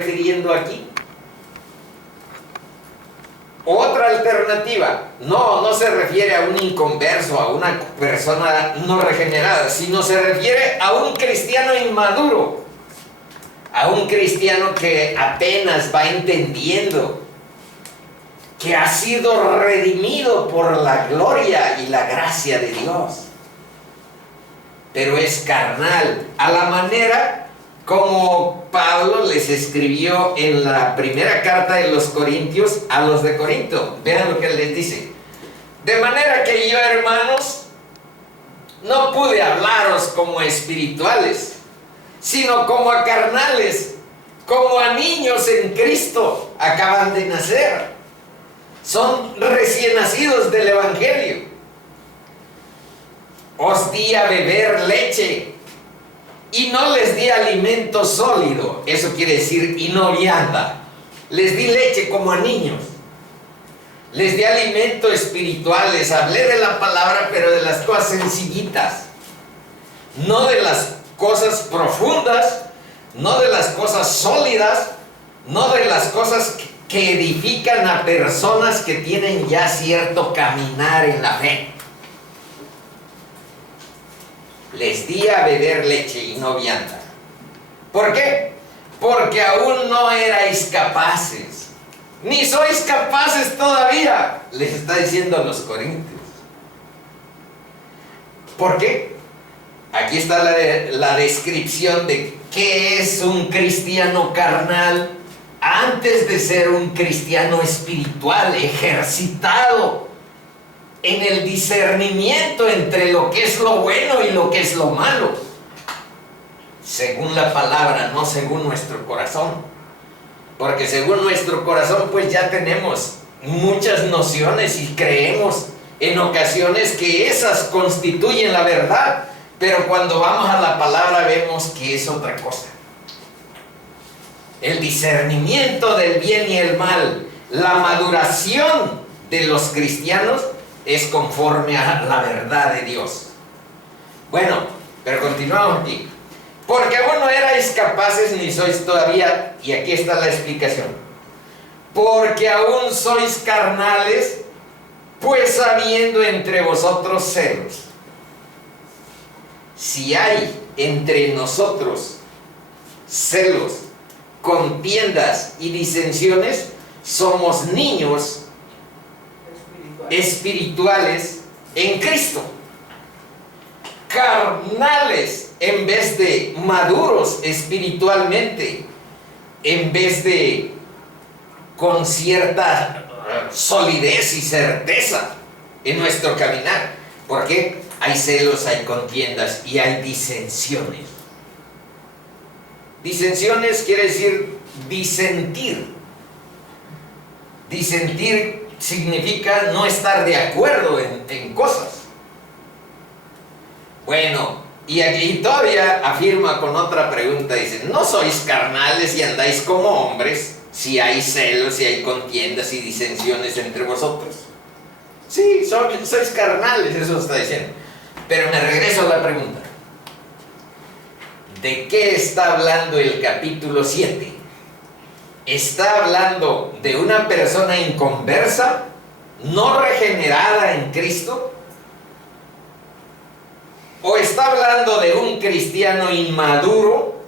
refiriendo aquí? Otra alternativa, no se refiere a un inconverso, a una persona no regenerada, sino se refiere a un cristiano inmaduro, a un cristiano que apenas va entendiendo que ha sido redimido por la gloria y la gracia de Dios, pero es carnal, a la manera como Pablo les escribió en la primera carta de los Corintios a los de Corinto. Vean lo que les dice: de manera que yo, hermanos, no pude hablaros como a espirituales, sino como a carnales, como a niños en Cristo. Acaban de nacer, son recién nacidos del Evangelio. Os di a beber leche y no les di alimento sólido. Eso quiere decir y no vianda. Les di leche como a niños. Les di alimento espiritual. Les hablé de la palabra, pero de las cosas sencillitas, no de las cosas profundas, no de las cosas sólidas, no de las cosas que edifican a personas que tienen ya cierto caminar en la fe. Les di a beber leche y no vianda. ¿Por qué? Porque aún no erais capaces, ni sois capaces todavía, les está diciendo a los corintios. ¿Por qué? Aquí está la descripción de qué es un cristiano carnal antes de ser un cristiano espiritual, ejercitado en el discernimiento entre lo que es lo bueno y lo que es lo malo, según la palabra, no según nuestro corazón. Porque según nuestro corazón, pues ya tenemos muchas nociones y creemos en ocasiones que esas constituyen la verdad, pero cuando vamos a la palabra vemos que es otra cosa. El discernimiento del bien y el mal, la maduración de los cristianos es conforme a la verdad de Dios. Bueno, pero continuamos aquí. Porque aún no erais capaces ni sois todavía, y aquí está la explicación. Porque aún sois carnales, pues habiendo entre vosotros celos. Si hay entre nosotros celos, contiendas y disensiones, somos niños espirituales en Cristo, carnales en vez de maduros espiritualmente, en vez de con cierta solidez y certeza en nuestro caminar. ¿Por qué? Hay celos, hay contiendas y hay disensiones. Disensiones quiere decir disentir. Disentir significa no estar de acuerdo en cosas. Bueno, y aquí todavía afirma con otra pregunta, dice: ¿no sois carnales y andáis como hombres, si hay celos, si hay contiendas y disensiones entre vosotros? Sí, sois carnales, eso está diciendo. Pero me regreso a la pregunta: ¿de qué está hablando el capítulo 7? ¿Está hablando de una persona inconversa, no regenerada en Cristo? ¿O está hablando de un cristiano inmaduro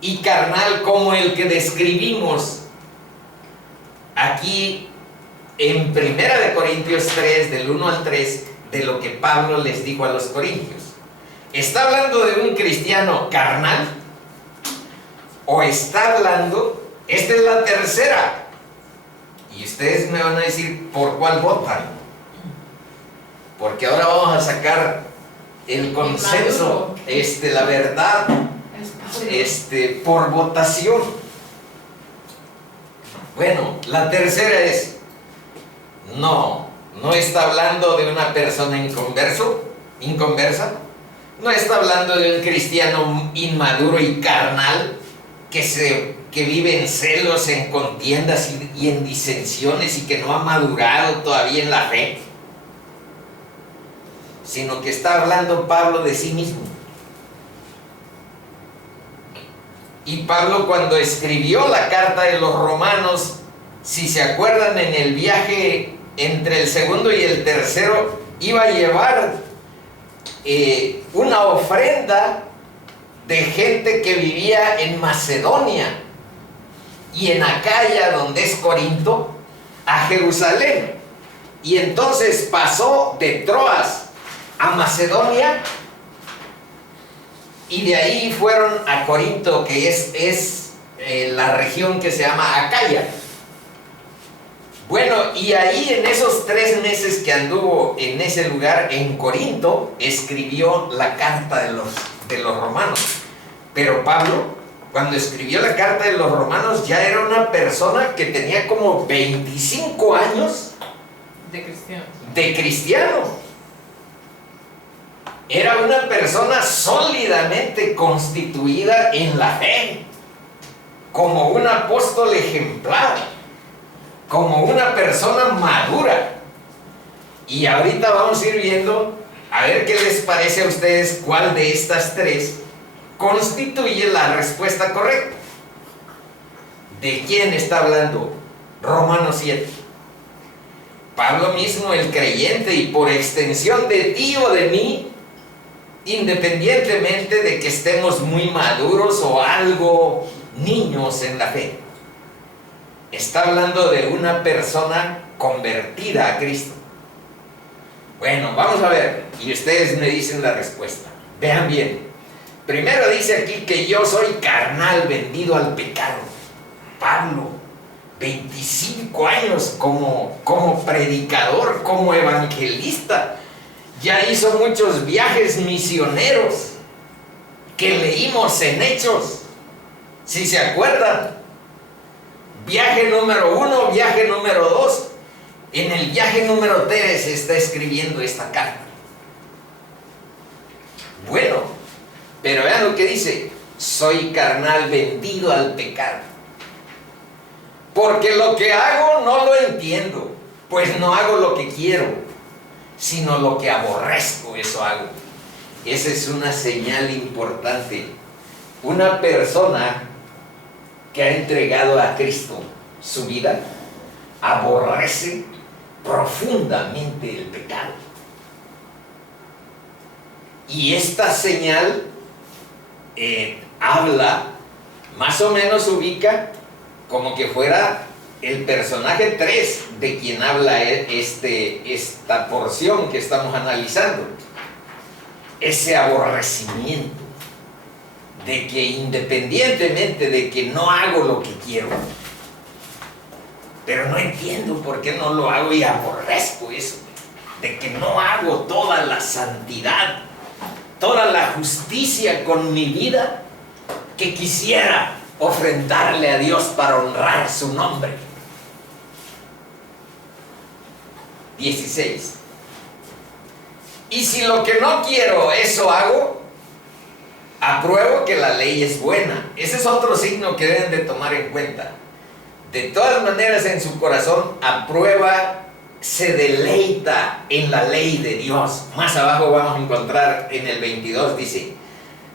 y carnal como el que describimos aquí en 1 Corintios 3, del 1 al 3, de lo que Pablo les dijo a los corintios? ¿Está hablando de un cristiano carnal? ¿O está hablando... Esta es la tercera. Y ustedes me van a decir por cuál votan. Porque ahora vamos a sacar el consenso, la verdad, por votación. Bueno, la tercera es: no está hablando de una persona inconversa. No está hablando de un cristiano inmaduro y carnal que vive en celos, en contiendas y en disensiones y que no ha madurado todavía en la fe, sino que está hablando Pablo de sí mismo. Y Pablo, cuando escribió la carta de los Romanos, si se acuerdan, en el viaje entre el segundo y el tercero, iba a llevar una ofrenda de gente que vivía en Macedonia y en Acaya, donde es Corinto, a Jerusalén. Y entonces pasó de Troas a Macedonia, y de ahí fueron a Corinto, que es la región que se llama Acaya. Bueno, y ahí en esos 3 meses que anduvo en ese lugar, en Corinto, escribió la carta de los romanos. Pero Pablo, cuando escribió la carta de los romanos, ya era una persona que tenía como 25 años de cristiano. Era una persona sólidamente constituida en la fe, como un apóstol ejemplar, como una persona madura. Y ahorita vamos a ir viendo, a ver qué les parece a ustedes, cuál de estas 3 constituye la respuesta correcta. ¿De quién está hablando Romanos 7? Pablo mismo, el creyente, y por extensión de ti o de mí, independientemente de que estemos muy maduros o algo niños en la fe. Está hablando de una persona convertida a Cristo. Bueno, vamos a ver, y ustedes me dicen la respuesta. Vean bien. Primero dice aquí que yo soy carnal, vendido al pecado. Pablo, 25 años como predicador, como evangelista. Ya hizo muchos viajes misioneros que leímos en Hechos, si se acuerdan. Viaje número 1, viaje número 2. En el viaje número 3 está escribiendo esta carta. Bueno, pero vean lo que dice: soy carnal, vendido al pecado. Porque lo que hago no lo entiendo, pues no hago lo que quiero, sino lo que aborrezco, eso hago. Esa es una señal importante. Una persona que ha entregado a Cristo su vida aborrece profundamente el pecado. Y esta señal habla, más o menos ubica como que fuera el personaje 3 de quien habla esta porción que estamos analizando. Ese aborrecimiento de que independientemente de que no hago lo que quiero, pero no entiendo por qué no lo hago y aborrezco eso, de que no hago toda la santidad, toda la justicia con mi vida que quisiera ofrendarle a Dios para honrar su nombre. 16. Y si lo que no quiero, eso hago, apruebo que la ley es buena. Ese es otro signo que deben de tomar en cuenta. De todas maneras, en su corazón aprueba, se deleita en la ley de Dios. Más abajo vamos a encontrar en el 22, dice: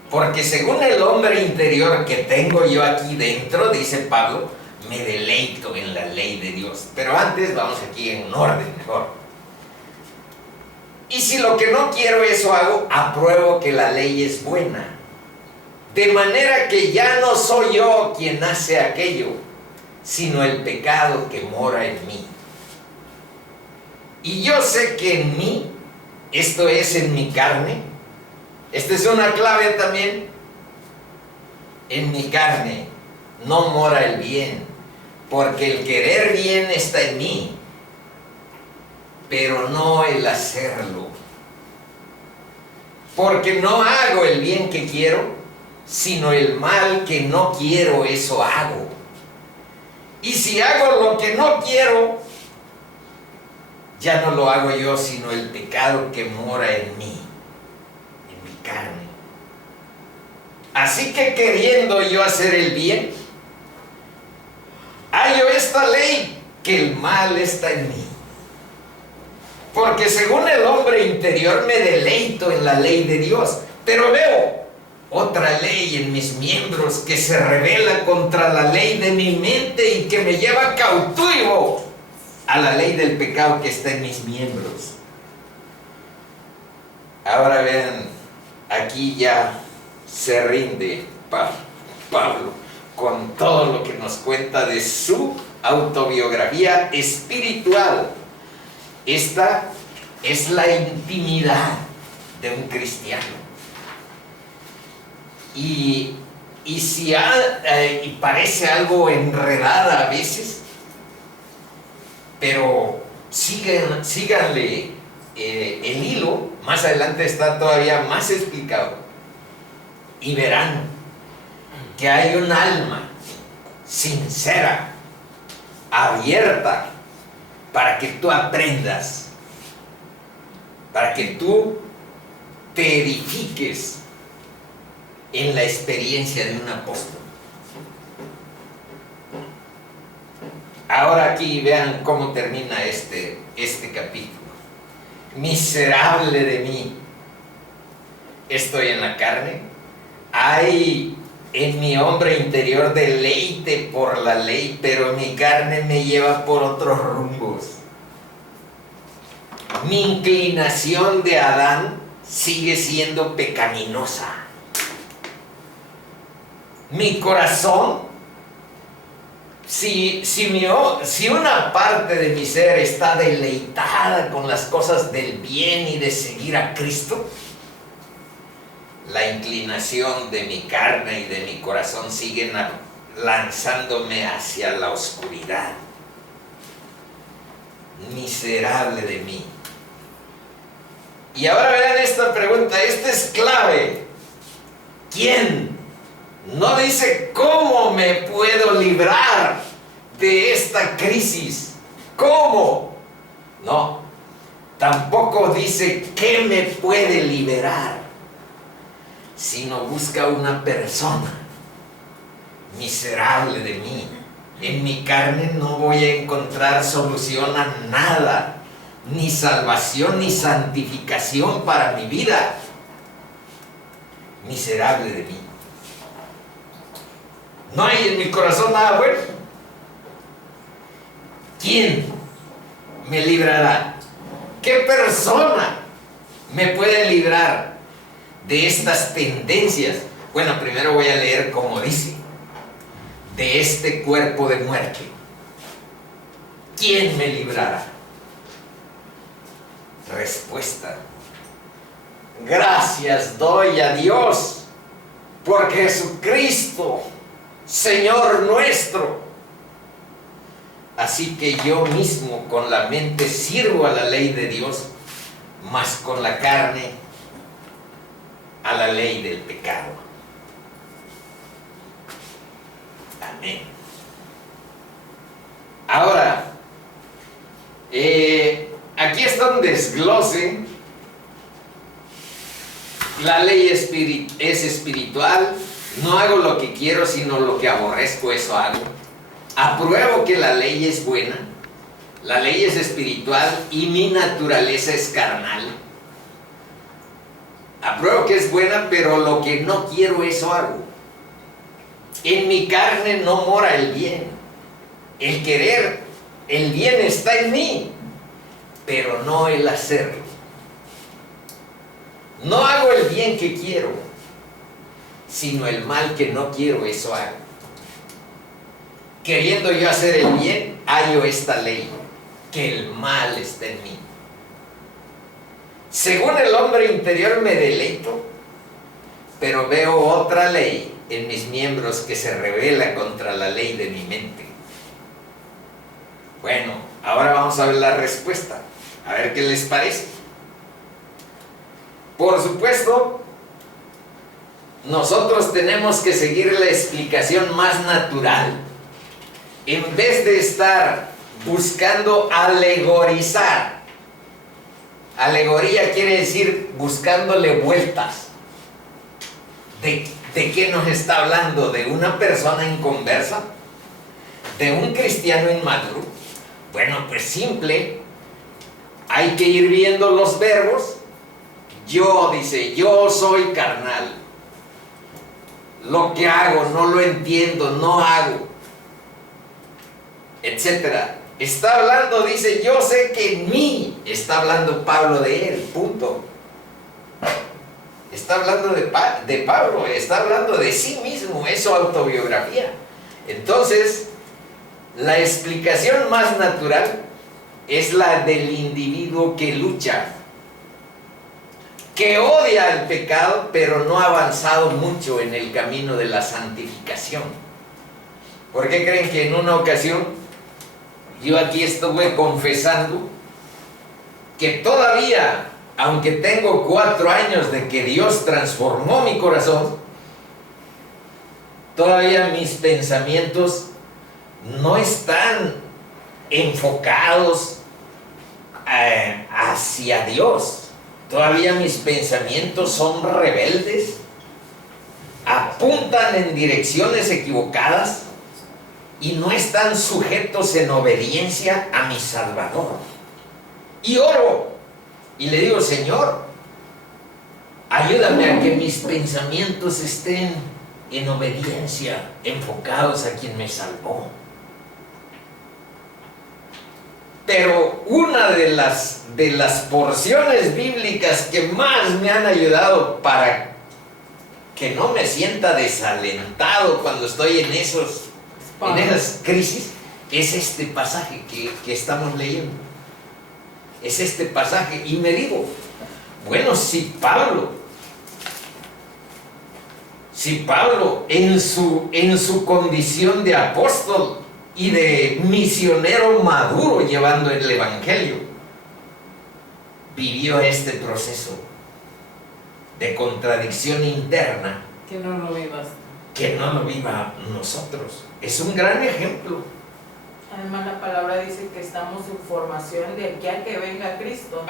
porque según el hombre interior que tengo yo aquí dentro, dice Pablo, me deleito en la ley de Dios. Pero antes vamos aquí en un orden mejor. Y si lo que no quiero, eso hago, apruebo que la ley es buena. De manera que ya no soy yo quien hace aquello, sino el pecado que mora en mí. Y yo sé que en mí, esto es en mi carne, esta es una clave también, en mi carne no mora el bien, porque el querer bien está en mí, pero no el hacerlo. Porque no hago el bien que quiero, sino el mal que no quiero, eso hago. Y si hago lo que no quiero, ya no lo hago yo, sino el pecado que mora en mí, en mi carne. Así que queriendo yo hacer el bien, hallo esta ley, que el mal está en mí. Porque según el hombre interior me deleito en la ley de Dios, pero veo otra ley en mis miembros que se rebela contra la ley de mi mente y que me lleva cautivo a la ley del pecado que está en mis miembros. Ahora vean, aquí ya se rinde Pablo con todo lo que nos cuenta de su autobiografía espiritual. Esta es la intimidad de un cristiano. Y si y parece algo enredada a veces, pero síganle el hilo, más adelante está todavía más explicado, y verán que hay un alma sincera, abierta, para que tú aprendas, para que tú te edifiques en la experiencia de un apóstol. Ahora aquí vean cómo termina este capítulo. Miserable de mí, estoy en la carne, hay en mi hombre interior deleite por la ley, pero mi carne me lleva por otros rumbos. Mi inclinación de Adán sigue siendo pecaminosa. Mi corazón, si una parte de mi ser está deleitada con las cosas del bien y de seguir a Cristo, la inclinación de mi carne y de mi corazón siguen lanzándome hacia la oscuridad. Miserable de mí. Y ahora vean esta pregunta, esta es clave. ¿Quién? No dice cómo me puedo librar de esta crisis. ¿Cómo? No. Tampoco dice qué me puede liberar, sino busca una persona. Miserable de mí. En mi carne no voy a encontrar solución a nada, ni salvación ni santificación para mi vida. Miserable de mí. No hay en mi corazón nada bueno. ¿Quién me librará? ¿Qué persona me puede librar de estas tendencias? Bueno, primero voy a leer como dice. De este cuerpo de muerte. ¿Quién me librará? Respuesta. Gracias doy a Dios por Jesucristo, Señor nuestro. Así que yo mismo con la mente sirvo a la ley de Dios, mas con la carne a la ley del pecado. Amén. Ahora, aquí está un desglose. La ley es espiritual. No hago lo que quiero, sino lo que aborrezco, eso hago. Apruebo que la ley es buena. La ley es espiritual y mi naturaleza es carnal. Apruebo que es buena, pero lo que no quiero, eso hago. En mi carne no mora el bien. El querer, el bien está en mí, pero no el hacerlo. No hago el bien que quiero, sino el mal que no quiero, eso hago. Queriendo yo hacer el bien, hallo esta ley, que el mal está en mí. Según el hombre interior me deleito, pero veo otra ley en mis miembros que se rebela contra la ley de mi mente. Bueno, ahora vamos a ver la respuesta, a ver qué les parece. Por supuesto, nosotros tenemos que seguir la explicación más natural. En vez de estar buscando alegorizar. Alegoría quiere decir buscándole vueltas. ¿De qué nos está hablando? ¿De una persona inconversa? ¿De un cristiano inmaduro? Bueno, pues simple. Hay que ir viendo los verbos. Yo, dice, yo soy carnal. lo que hago, no lo entiendo, no hago, etcétera. Está hablando, dice, yo sé que en mí, está hablando Pablo de él, punto. Está hablando de Pablo, está hablando de sí mismo, es su autobiografía. Entonces, la explicación más natural es la del individuo que lucha, que odia el pecado, pero no ha avanzado mucho en el camino de la santificación. ¿Por qué creen que en una ocasión yo aquí estuve confesando que todavía, aunque tengo 4 años de que Dios transformó mi corazón, todavía mis pensamientos no están enfocados hacia Dios? Todavía mis pensamientos son rebeldes, apuntan en direcciones equivocadas y no están sujetos en obediencia a mi Salvador. Y oro y le digo, Señor, ayúdame a que mis pensamientos estén en obediencia, enfocados a quien me salvó. Pero una de las porciones bíblicas que más me han ayudado para que no me sienta desalentado cuando estoy en esas crisis, es este pasaje que estamos leyendo. Es este pasaje. Y me digo, bueno, si Pablo en su condición de apóstol y de misionero maduro llevando el evangelio, vivió este proceso de contradicción interna, que no lo vivas, que no lo viva nosotros. Es un gran ejemplo. Además la palabra dice que estamos en formación de aquí a que venga Cristo.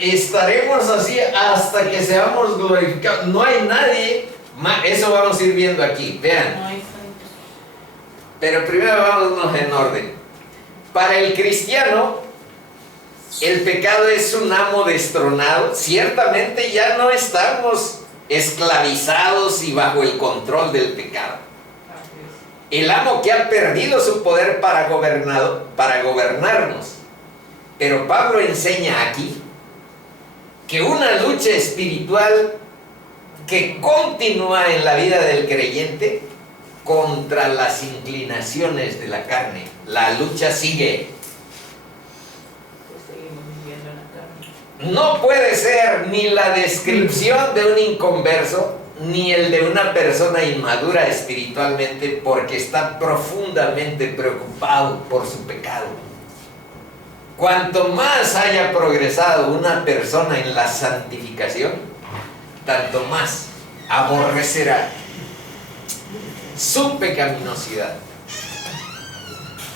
Estaremos así hasta que seamos glorificados. No hay nadie, eso vamos a ir viendo aquí, vean. No hay. Pero primero vámonos en orden. Para el cristiano, el pecado es un amo destronado. Ciertamente ya no estamos esclavizados y bajo el control del pecado. El amo que ha perdido su poder para gobernarnos. Pero Pablo enseña aquí que una lucha espiritual que continúa en la vida del creyente contra las inclinaciones de la carne. La lucha sigue. Pues seguimos viviendo en la carne. No puede ser ni la descripción de un inconverso, ni el de una persona inmadura espiritualmente, porque está profundamente preocupado por su pecado. Cuanto más haya progresado una persona en la santificación, tanto más aborrecerá su pecaminosidad.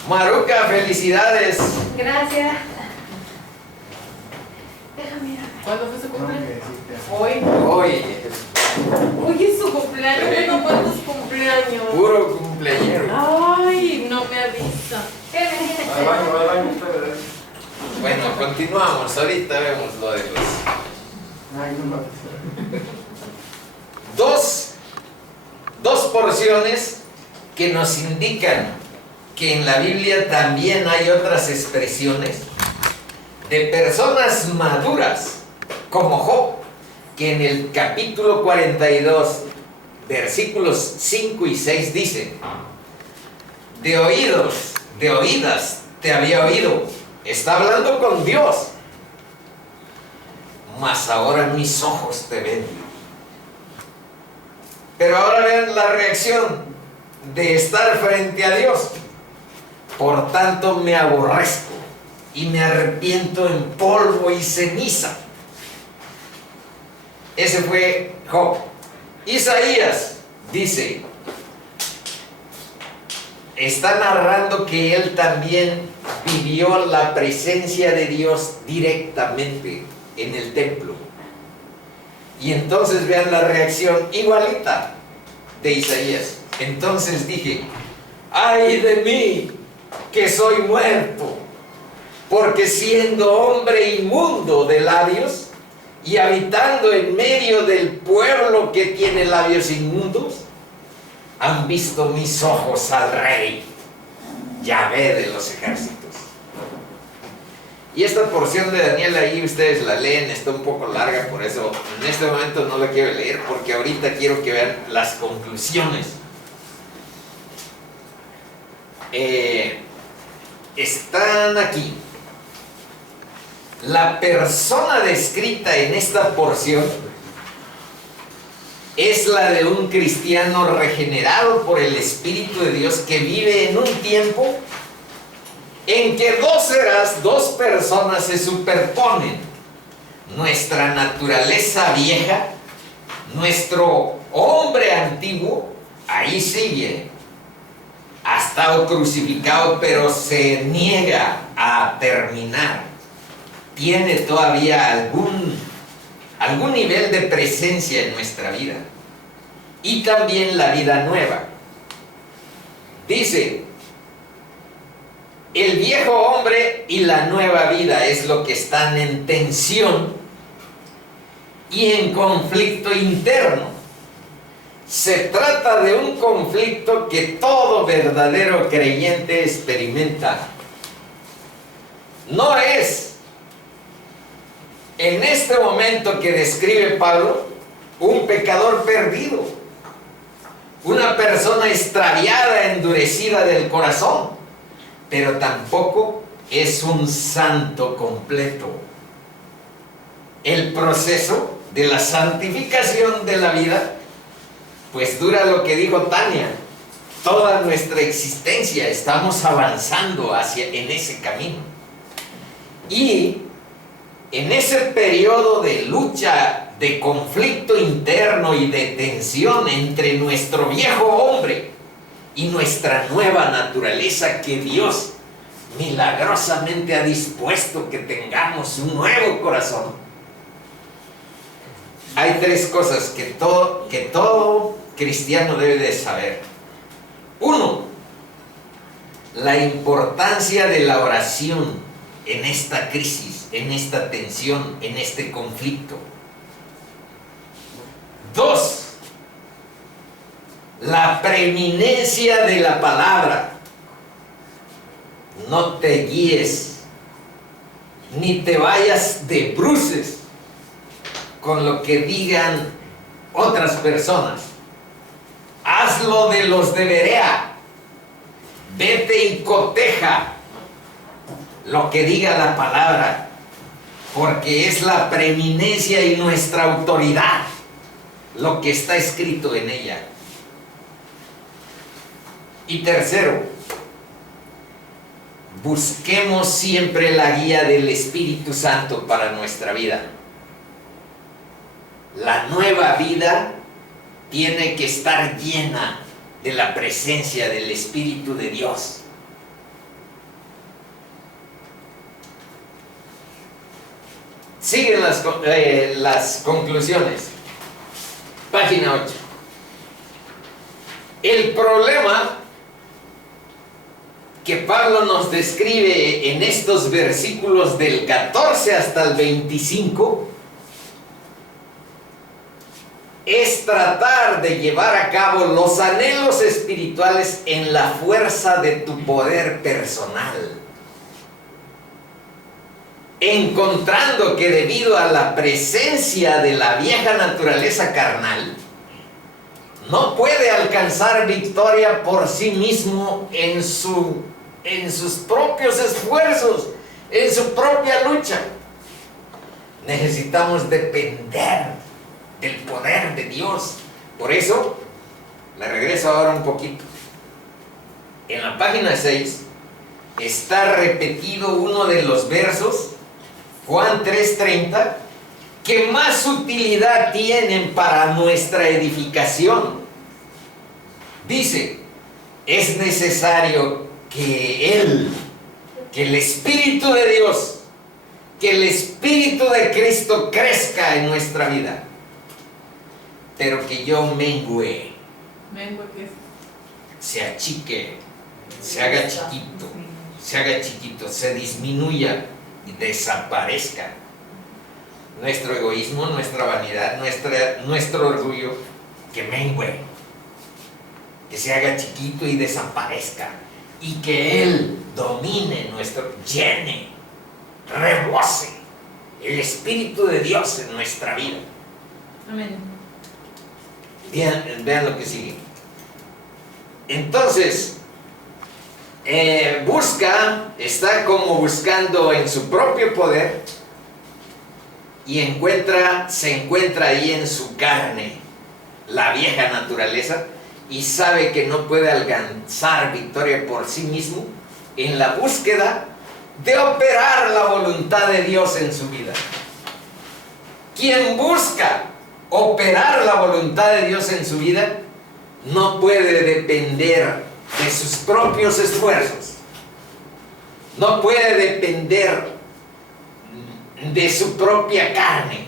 Maruca, felicidades. Gracias. Déjame ir. ¿Cuándo fue su cumpleaños? Hoy. Hoy, Hoy es su cumpleaños. Bueno, ¿cuántos cumpleaños? puro cumpleañero. Ay, no me avisa. Al baño. Bueno, continuamos. Ahorita vemos lo de los... Dos porciones que nos indican que en la Biblia también hay otras expresiones de personas maduras, como Job, que en el capítulo 42, versículos 5 y 6 dice: de oídas te había oído. Está hablando con Dios. Mas ahora mis ojos te ven. Pero ahora vean la reacción de estar frente a Dios. Por tanto me aborrezco y me arrepiento en polvo y ceniza. Ese fue Job. Isaías dice, está narrando que él también vivió la presencia de Dios directamente en el templo. Y entonces vean la reacción igualita de Isaías. Entonces dije, ay de mí, que soy muerto, porque siendo hombre inmundo de labios y habitando en medio del pueblo que tiene labios inmundos, han visto mis ojos al Rey, Yahvé de los ejércitos. Y esta porción de Daniel ahí ustedes la leen, está un poco larga, por eso en este momento no la quiero leer, porque ahorita quiero que vean las conclusiones. Están aquí. La persona descrita en esta porción es la de un cristiano regenerado por el Espíritu de Dios que vive en un tiempo en que dos personas se superponen. Nuestra naturaleza vieja, nuestro hombre antiguo, ahí sigue. Ha estado crucificado, pero se niega a terminar. Tiene todavía algún nivel de presencia en nuestra vida. Y también la vida nueva. Dice, el viejo hombre y la nueva vida es lo que están en tensión y en conflicto interno. Se trata de un conflicto que todo verdadero creyente experimenta. No es, en este momento que describe Pablo, un pecador perdido, una persona extraviada, endurecida del corazón, pero tampoco es un santo completo. El proceso de la santificación de la vida pues dura lo que dijo Tania, toda nuestra existencia estamos avanzando en ese camino. Y en ese periodo de lucha, de conflicto interno y de tensión entre nuestro viejo hombre y nuestra nueva naturaleza que Dios milagrosamente ha dispuesto que tengamos un nuevo corazón, hay tres cosas que todo cristiano debe de saber. Uno, la importancia de la oración en esta crisis, en esta tensión, en este conflicto. Dos, la preeminencia de la palabra. No te guíes, ni te vayas de bruces con lo que digan otras personas. Hazlo de los de Berea. Vete y coteja lo que diga la palabra, porque es la preeminencia y nuestra autoridad lo que está escrito en ella. Y tercero, busquemos siempre la guía del Espíritu Santo para nuestra vida. La nueva vida tiene que estar llena de la presencia del Espíritu de Dios. Siguen las conclusiones. Página 8. El problema que Pablo nos describe en estos versículos del 14 hasta el 25 es tratar de llevar a cabo los anhelos espirituales en la fuerza de tu poder personal, encontrando que debido a la presencia de la vieja naturaleza carnal, no puede alcanzar victoria por sí mismo en sus propios esfuerzos, en su propia lucha. Necesitamos depender del poder de Dios. Por eso, le regreso ahora un poquito. En la página 6 está repetido uno de los versos, Juan 3:30, que más utilidad tienen para nuestra edificación. Dice, es necesario que el Espíritu de Dios, que el Espíritu de Cristo crezca en nuestra vida, pero que yo mengüe, se achique, se haga chiquito, se disminuya y desaparezca. Nuestro egoísmo, nuestra vanidad, nuestro orgullo, que mengüe. que se haga chiquito y desaparezca, y que Él domine llene, rebose el Espíritu de Dios en nuestra vida. Amén. Vean lo que sigue. Entonces, está como buscando en su propio poder y se encuentra ahí en su carne la vieja naturaleza y sabe que no puede alcanzar victoria por sí mismo en la búsqueda de operar la voluntad de Dios en su vida. Quien busca operar la voluntad de Dios en su vida no puede depender de sus propios esfuerzos, no puede depender de su propia carne.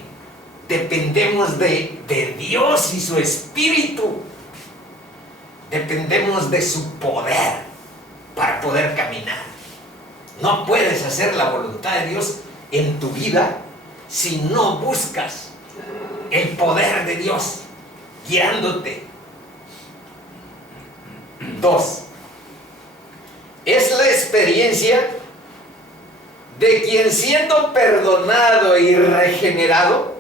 Dependemos de Dios y su Espíritu, dependemos de su poder para poder caminar. No puedes hacer la voluntad de Dios en tu vida si no buscas el poder de Dios guiándote. 2. Es la experiencia de quien, siendo perdonado y regenerado,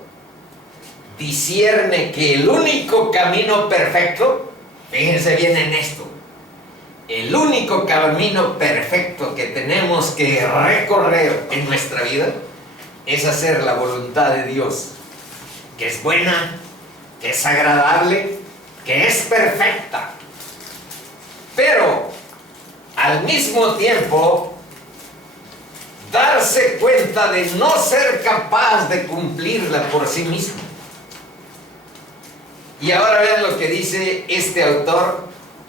discierne que el único camino perfecto, fíjense bien en esto, el único camino perfecto que tenemos que recorrer en nuestra vida es hacer la voluntad de Dios, que es buena, que es agradable, que es perfecta. Pero al mismo tiempo darse cuenta de no ser capaz de cumplirla por sí mismo. Y ahora vean lo que dice este autor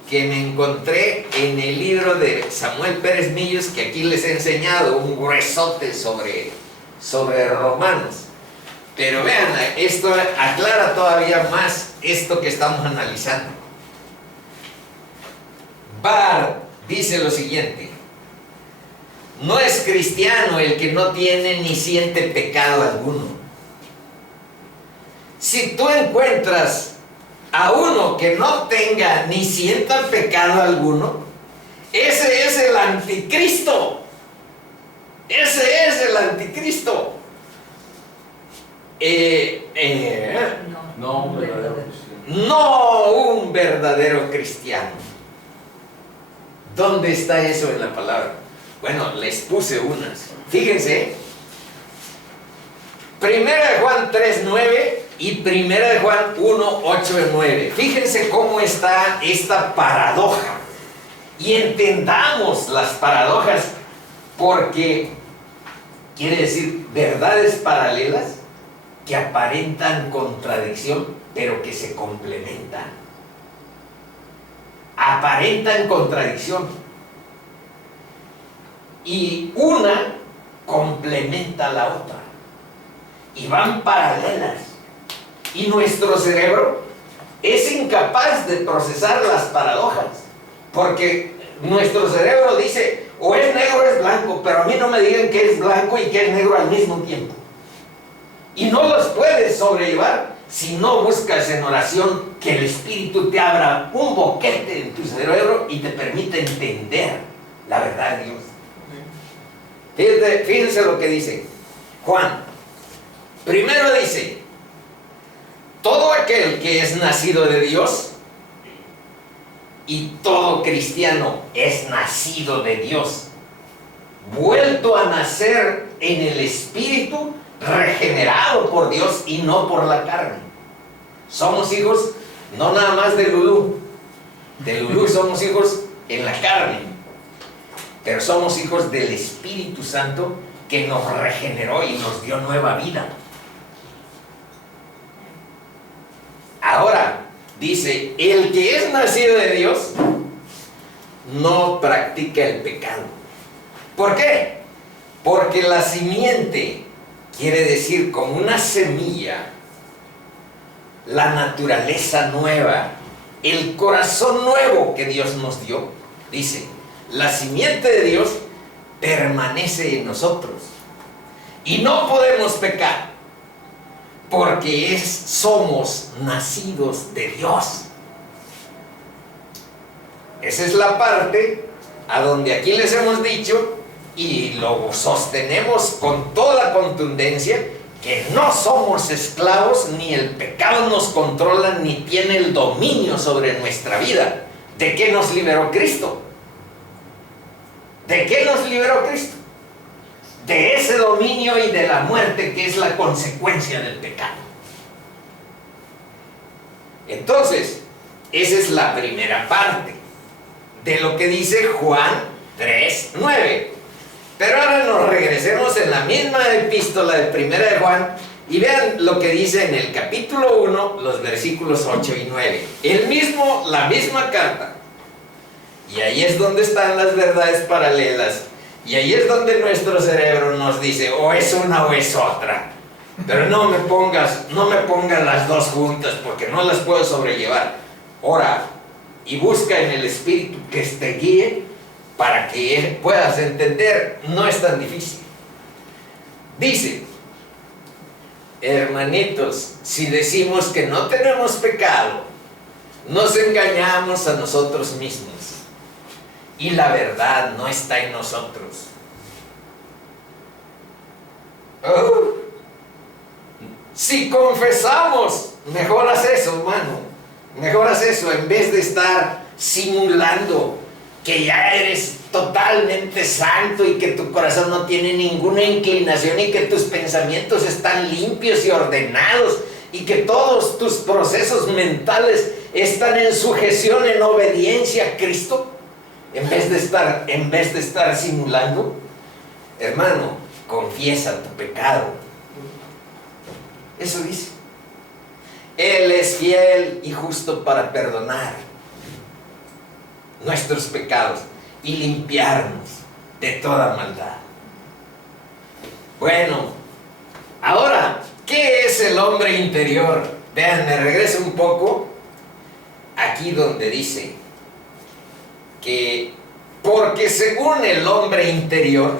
que me encontré en el libro de Samuel Pérez Millos, que aquí les he enseñado un gruesote sobre Romanos. Pero vean, esto aclara todavía más esto que estamos analizando. Barth dice lo siguiente: no es cristiano el que no tiene ni siente pecado alguno. Si tú encuentras a uno que no tenga ni sienta pecado alguno, ese es el anticristo. Ese es el anticristo. No, un verdadero cristiano. No un verdadero cristiano. ¿Dónde está eso en la palabra? Bueno, les puse unas. Fíjense. 1 Juan 3:9 y 1 Juan 1:8-9. Fíjense cómo está esta paradoja. Y entendamos las paradojas, porque quiere decir verdades paralelas que aparentan contradicción, pero que se complementan. Aparentan contradicción. Y una complementa a la otra. Y van paralelas. Y nuestro cerebro es incapaz de procesar las paradojas. Porque nuestro cerebro dice, o es negro o es blanco, pero a mí no me digan que es blanco y que es negro al mismo tiempo. Y no los puedes sobrellevar si no buscas en oración que el Espíritu te abra un boquete en tu cerebro y te permita entender la verdad de Dios. Fíjense lo que dice Juan. Primero dice, todo aquel que es nacido de Dios, y todo cristiano es nacido de Dios, vuelto a nacer en el Espíritu, regenerado por Dios y no por la carne. Somos hijos no nada más de Lulú. De Lulú somos hijos en la carne, pero somos hijos del Espíritu Santo que nos regeneró y nos dio nueva vida. Ahora dice, el que es nacido de Dios no practica el pecado. ¿Por qué? Porque la simiente quiere decir como una semilla, la naturaleza nueva, el corazón nuevo que Dios nos dio. Dice, la simiente de Dios permanece en nosotros y no podemos pecar porque somos nacidos de Dios. Esa es la parte a donde aquí les hemos dicho y lo sostenemos con toda contundencia, que no somos esclavos, ni el pecado nos controla, ni tiene el dominio sobre nuestra vida. ¿De qué nos liberó Cristo? ¿De qué nos liberó Cristo? De ese dominio y de la muerte que es la consecuencia del pecado. Entonces, esa es la primera parte de lo que dice Juan 3:9. Pero ahora nos regresemos en la misma epístola de Primera de Juan y vean lo que dice en el capítulo 1, los versículos 8 y 9. La misma carta. Y ahí es donde están las verdades paralelas. Y ahí es donde nuestro cerebro nos dice, o es una o es otra. Pero no me pongas las dos juntas porque no las puedo sobrellevar. Ora y busca en el Espíritu que te guíe para que puedas entender. No es tan difícil. Dice, hermanitos, si decimos que no tenemos pecado, nos engañamos a nosotros mismos y la verdad no está en nosotros. Si confesamos, mejoras eso, hermano, mejoras eso, en vez de estar simulando que ya eres totalmente santo y que tu corazón no tiene ninguna inclinación y que tus pensamientos están limpios y ordenados y que todos tus procesos mentales están en sujeción, en obediencia a Cristo, en vez de estar simulando. Hermano, confiesa tu pecado. Eso dice. Él es fiel y justo para perdonar nuestros pecados y limpiarnos de toda maldad. Bueno, ahora, ¿qué es el hombre interior? Vean, me regreso un poco aquí donde dice que porque según el hombre interior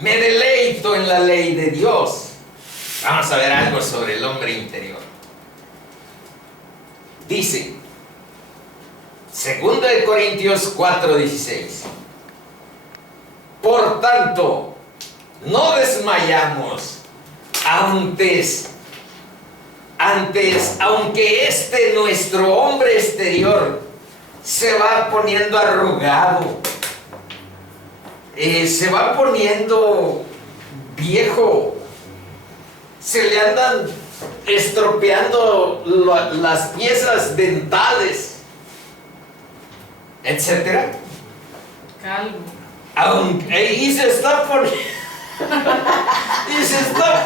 me deleito en la ley de Dios. Vamos a ver algo sobre el hombre interior. Dice 2 de Corintios 4:16. Por tanto, no desmayamos aunque nuestro hombre exterior se va poniendo arrugado, se va poniendo viejo, se le andan estropeando las piezas dentales, etcétera. Calvo. Y se está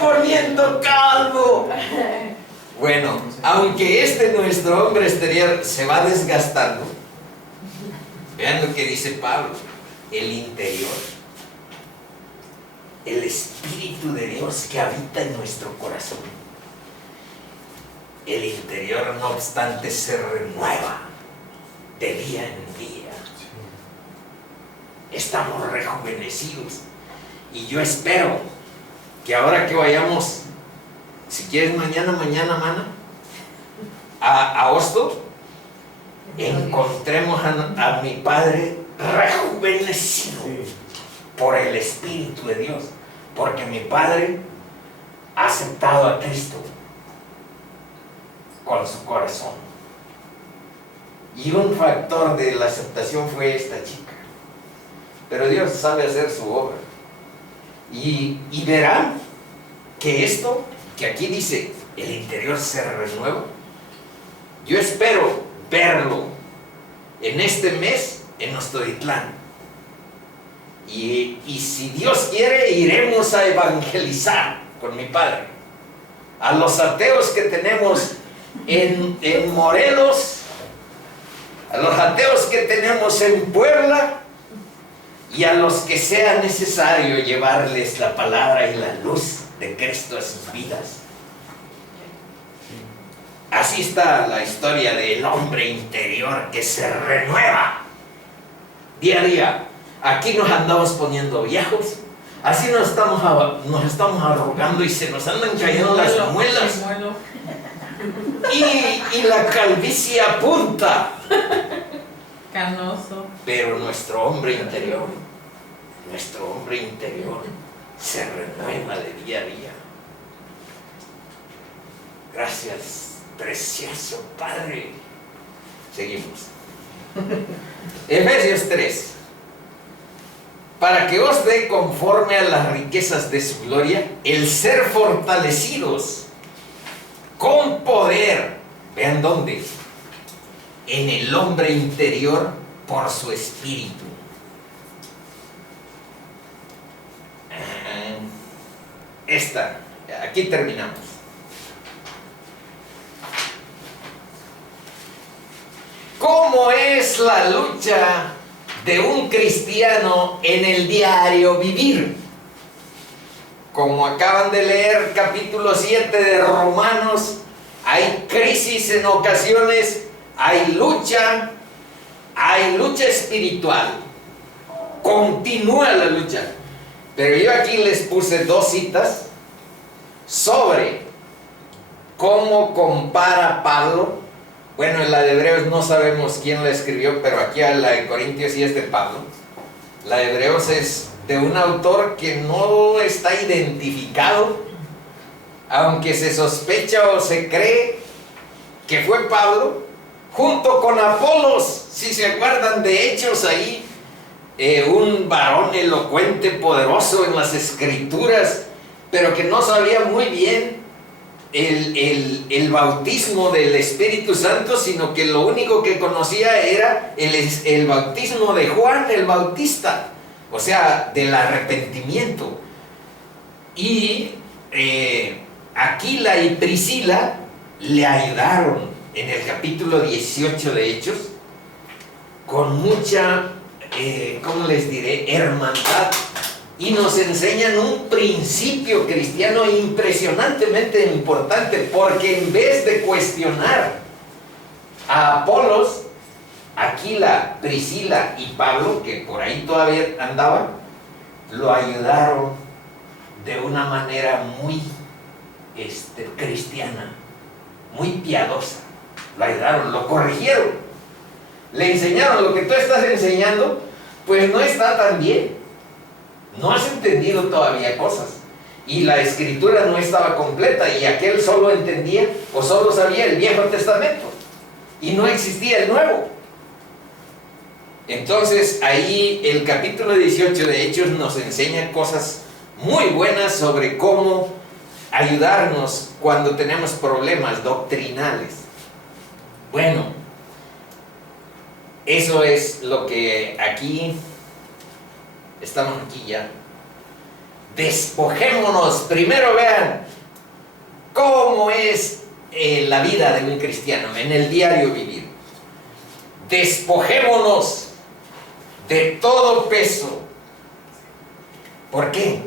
poniendo calvo. Bueno, aunque nuestro hombre exterior se va desgastando, vean lo que dice Pablo, el interior, el Espíritu de Dios que habita en nuestro corazón, el interior no obstante se renueva de día en día. Estamos rejuvenecidos y yo espero que ahora que vayamos, si quieres mañana, mana, a Hosto, encontremos a mi Padre rejuvenecido por el Espíritu de Dios, porque mi Padre ha aceptado a Cristo con su corazón. Y un factor de la aceptación fue esta chica. Pero Dios sabe hacer su obra. Y verán que esto, que aquí dice, el interior se renueva. Yo espero verlo en este mes en Ostoitlán. Y si Dios quiere, iremos a evangelizar con mi Padre a los ateos que tenemos en Morelos, a los ateos que tenemos en Puebla, y a los que sea necesario llevarles la palabra y la luz de Cristo a sus vidas. Así está la historia del hombre interior que se renueva día a día. Aquí nos andamos poniendo viejos, así nos estamos arrugando y se nos andan cayendo las muelas. Y la calvicie apunta. Canoso. Pero nuestro hombre interior se renueva de día a día. Gracias, precioso Padre. Seguimos. Efesios 3. Para que os dé conforme a las riquezas de su gloria, el ser fortalecidos con poder. ¿Vean dónde? En el hombre interior por su espíritu. Aquí terminamos. ¿Cómo es la lucha de un cristiano en el diario vivir? Como acaban de leer capítulo 7 de Romanos, hay crisis en ocasiones, hay lucha espiritual. Continúa la lucha. Pero yo aquí les puse 2 citas sobre cómo compara Pablo. Bueno, en la de Hebreos no sabemos quién la escribió, pero aquí en la de Corintios sí es de Pablo. La de Hebreos es de un autor que no está identificado, aunque se sospecha o se cree que fue Pablo, junto con Apolos, si se acuerdan de Hechos ahí, un varón elocuente, poderoso en las escrituras, pero que no sabía muy bien el bautismo del Espíritu Santo, sino que lo único que conocía era el bautismo de Juan el Bautista, o sea, del arrepentimiento. Y Aquila y Priscila le ayudaron en el capítulo 18 de Hechos con mucha, ¿cómo les diré?, hermandad. Y nos enseñan un principio cristiano impresionantemente importante, porque en vez de cuestionar a Apolos, Aquila, Priscila y Pablo, que por ahí todavía andaban, lo ayudaron de una manera muy cristiana, muy piadosa. Lo ayudaron, lo corrigieron, le enseñaron: lo que tú estás enseñando pues no está tan bien. No has entendido todavía cosas. Y la escritura no estaba completa, y aquel solo entendía o solo sabía el Viejo Testamento y no existía el Nuevo. Entonces ahí el capítulo 18 de Hechos nos enseña cosas muy buenas sobre cómo ayudarnos cuando tenemos problemas doctrinales. Bueno, eso es lo que aquí estamos aquí ya. Despojémonos. Primero vean cómo es la vida de un cristiano en el diario vivir. Despojémonos de todo peso. ¿Por qué?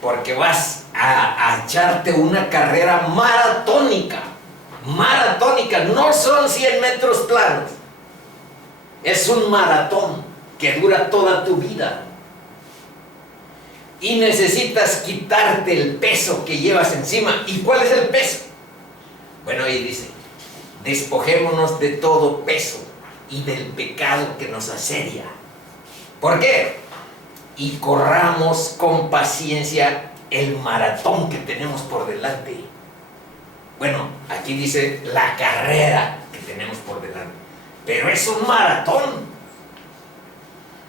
Porque vas a echarte una carrera maratónica. Maratónica, no son 100 metros planos. Es un maratón que dura toda tu vida. Y necesitas quitarte el peso que llevas encima. ¿Y cuál es el peso? Bueno, ahí dice: despojémonos de todo peso y del pecado que nos asedia. ¿Por qué? Y corramos con paciencia el maratón que tenemos por delante. Bueno, aquí dice la carrera que tenemos por delante, pero es un maratón.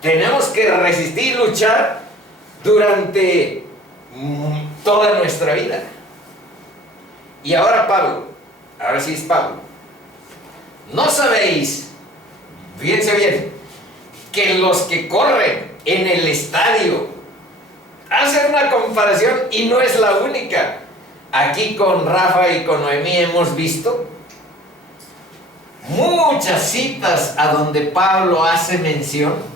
Tenemos que resistir y luchar durante toda nuestra vida. Y ahora Pablo, ahora sí es Pablo: ¿no sabéis, fíjense bien, que los que corren en el estadio, hacen una comparación y no es la única? Aquí con Rafa y con Noemí hemos visto muchas citas a donde Pablo hace mención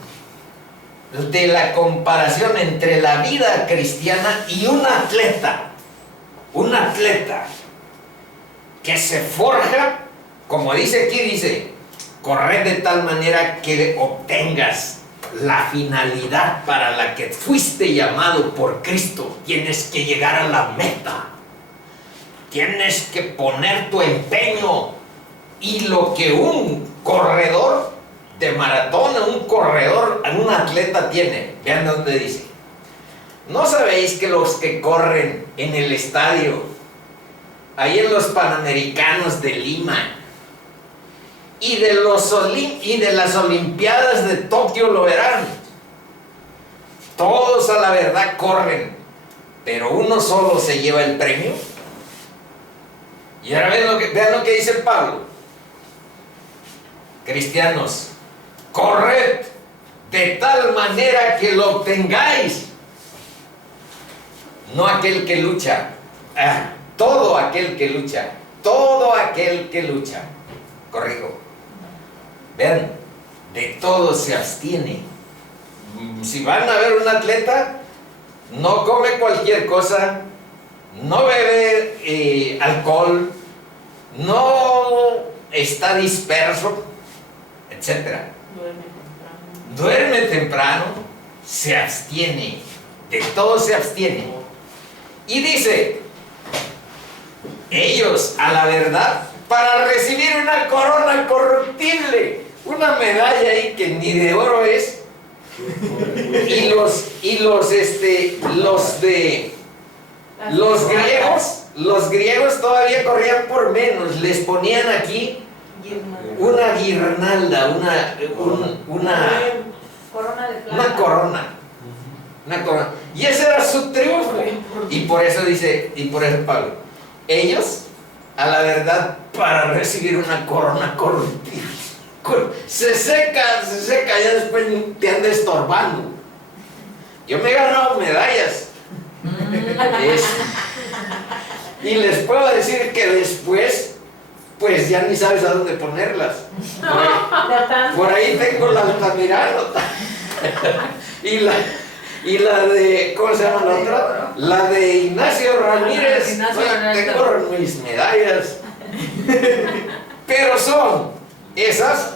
de la comparación entre la vida cristiana y un atleta que se forja, como dice aquí, dice: correr de tal manera que obtengas la finalidad para la que fuiste llamado por Cristo. Tienes que llegar a la meta, tienes que poner tu empeño, y lo que un corredor de maratón un corredor, un atleta tiene. Vean dónde dice. ¿No sabéis que los que corren en el estadio, ahí en los Panamericanos de Lima, y de las Olimpiadas de Tokio lo verán? Todos a la verdad corren, pero uno solo se lleva el premio. Y ahora vean lo que dice Pablo. Cristianos, corred de tal manera que lo obtengáis. No aquel que lucha, todo aquel que lucha, corrijo. Vean, de todo se abstiene. Si van a ver un atleta, no come cualquier cosa, no bebe alcohol, no está disperso, etc. Duerme temprano, se abstiene, de todo se abstiene. Y dice, ellos a la verdad, para recibir una corona corruptible, una medalla ahí que ni de oro es, y los griegos todavía corrían por menos, les ponían aquí una guirnalda, Corona de plata. una corona. Y ese era su triunfo. Y por eso dice, y por eso Pablo, ellos, a la verdad, para recibir una corona corruptible, se seca, ya después te anda estorbando. Yo me he ganado medallas. Y les puedo decir que después, pues ya ni sabes a dónde ponerlas. Por ahí tengo la Altamirano. Y la de, ¿cómo se llama la otra? La de Ignacio Ramírez. Tengo mis medallas. Pero son esas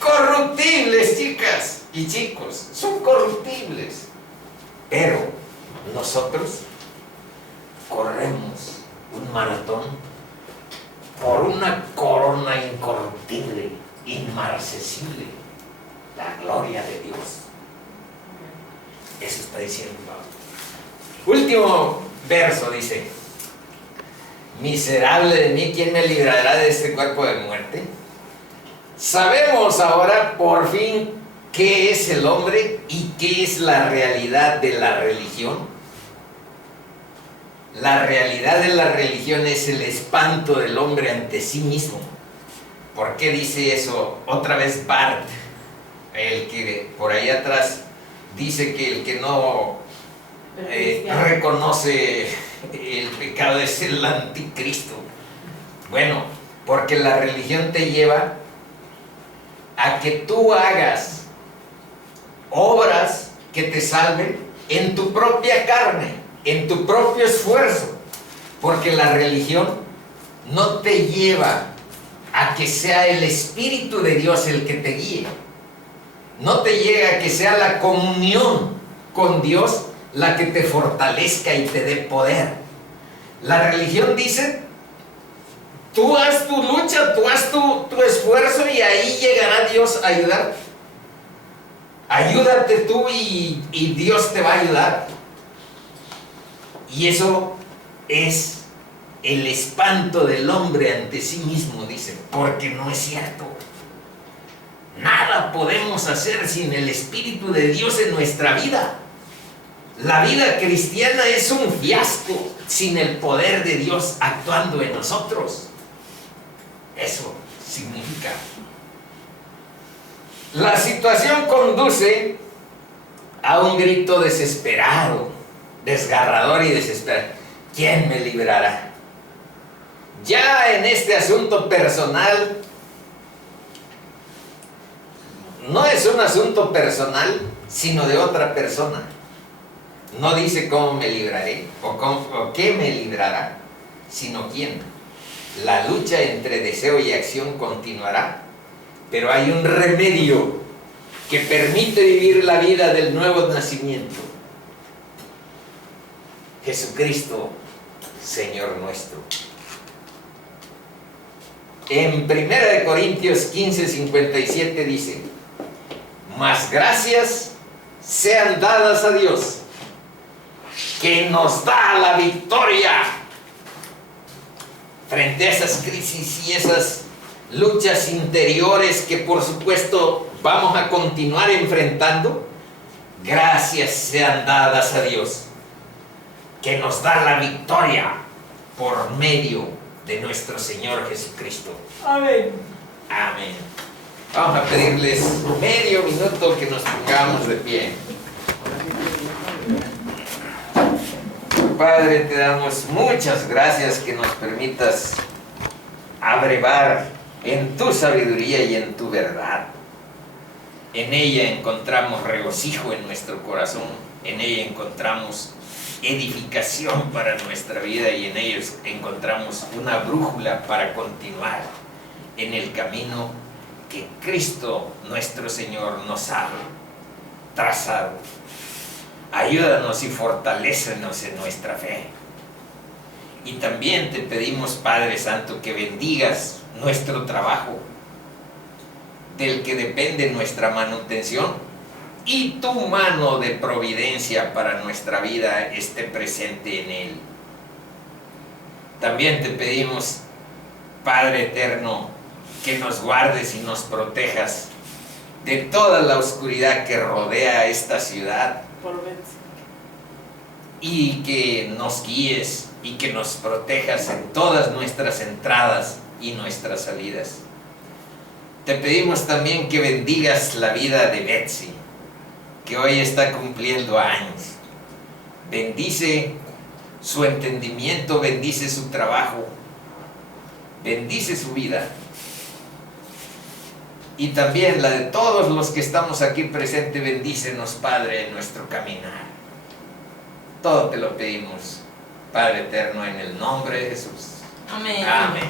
corruptibles, chicas y chicos. Son corruptibles. Pero nosotros corremos un maratón por una corona incorruptible, inmarcesible, la gloria de Dios. Eso está diciendo Pablo. Último verso dice: miserable de mí, ¿quién me librará de este cuerpo de muerte? Sabemos ahora por fin qué es el hombre y qué es la realidad de la religión. La realidad de la religión es el espanto del hombre ante sí mismo. ¿Por qué dice eso? Otra vez Barth, el que por ahí atrás dice que el que no reconoce el pecado es el anticristo. Bueno, porque la religión te lleva a que tú hagas obras que te salven en tu propia carne, en tu propio esfuerzo, porque la religión no te lleva a que sea el Espíritu de Dios el que te guíe, no te llega a que sea la comunión con Dios la que te fortalezca y te dé poder. La religión dice: tú haz tu lucha, tú haz tu esfuerzo y ahí llegará Dios a ayudarte. Ayúdate tú y Dios te va a ayudar. Y eso es el espanto del hombre ante sí mismo, dice, porque no es cierto. Nada podemos hacer sin el Espíritu de Dios en nuestra vida. La vida cristiana es un fiasco sin el poder de Dios actuando en nosotros. Eso significa. La situación conduce a un grito desesperado, desgarrador y desesperado. ¿Quién me librará? Ya en este asunto personal, no es un asunto personal, sino de otra persona. No dice cómo me libraré o qué me librará, sino quién. La lucha entre deseo y acción continuará, pero hay un remedio que permite vivir la vida del nuevo nacimiento. Jesucristo, Señor nuestro. En 1 Corintios 15:57 dice: mas gracias sean dadas a Dios, que nos da la victoria frente a esas crisis y esas luchas interiores que por supuesto vamos a continuar enfrentando. Gracias sean dadas a Dios, que nos da la victoria por medio de nuestro Señor Jesucristo. Amén. Amén. Vamos a pedirles medio minuto que nos pongamos de pie. Padre, te damos muchas gracias que nos permitas abrevar en tu sabiduría y en tu verdad. En ella encontramos regocijo en nuestro corazón, en ella encontramos edificación para nuestra vida y en ella encontramos una brújula para continuar en el camino que Cristo nuestro Señor nos ha trazado. Ayúdanos y fortalécenos en nuestra fe. Y también te pedimos, Padre Santo, que bendigas nuestro trabajo, del que depende nuestra manutención, y tu mano de providencia para nuestra vida esté presente en él. También te pedimos, Padre eterno, que nos guardes y nos protejas de toda la oscuridad que rodea esta ciudad, y que nos guíes y que nos protejas en todas nuestras entradas y nuestras salidas. Te pedimos también que bendigas la vida de Betsy, que hoy está cumpliendo años. Bendice su entendimiento, bendice su trabajo, bendice su vida. Y también la de todos los que estamos aquí presentes, bendícenos, Padre, en nuestro caminar. Todo te lo pedimos, Padre eterno, en el nombre de Jesús. Amén. Amén.